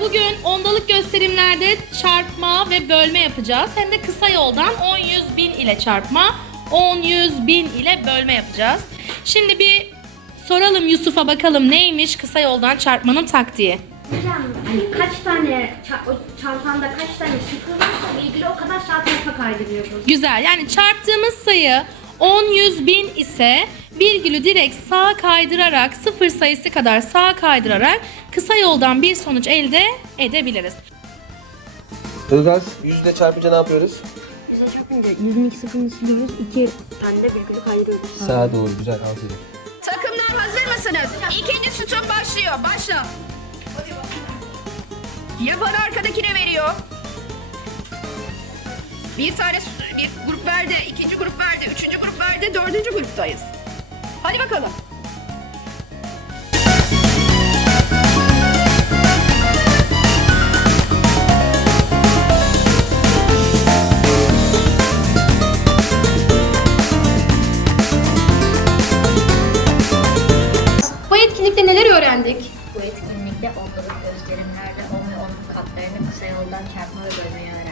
bugün ondalık gösterimlerde çarpma ve bölme yapacağız. Hem de kısa yoldan 10 100 bin ile çarpma, 10 100 bin ile bölme yapacağız. Şimdi bir soralım Yusuf'a bakalım neymiş kısa yoldan çarpmanın taktiği. Hocam hani kaç tane ça- o çantanda kaç tane sıfır varsa ilgili o kadar sağ tarafa kaydırıyoruz. Güzel. Yani çarptığımız sayı 10 100 bin ise virgülü direkt sağa kaydırarak sıfır sayısı kadar sağa kaydırarak kısa yoldan bir sonuç elde edebiliriz. Ilgaz 100 ile çarpınca ne yapıyoruz? Yüze çarpınca yüzün iki sıfırını siliyoruz. iki tane de virgülü kaydırıyoruz. Sağa doğru güzel aferin. Takımlar hazır mısınız? İkinci sütun başlıyor. Başla. Yapan arkadakine veriyor. Bir tane bir grup verdi, ikinci grup verdi, üçüncü grup verdi, dördüncü gruptayız. Hadi bakalım. Bu etkinlikte neler öğrendik? Bu etkinlikte ondalık gösterimlerde on ve onun katlarını kısa yoldan çarpma ve bölmeyi öğrendik.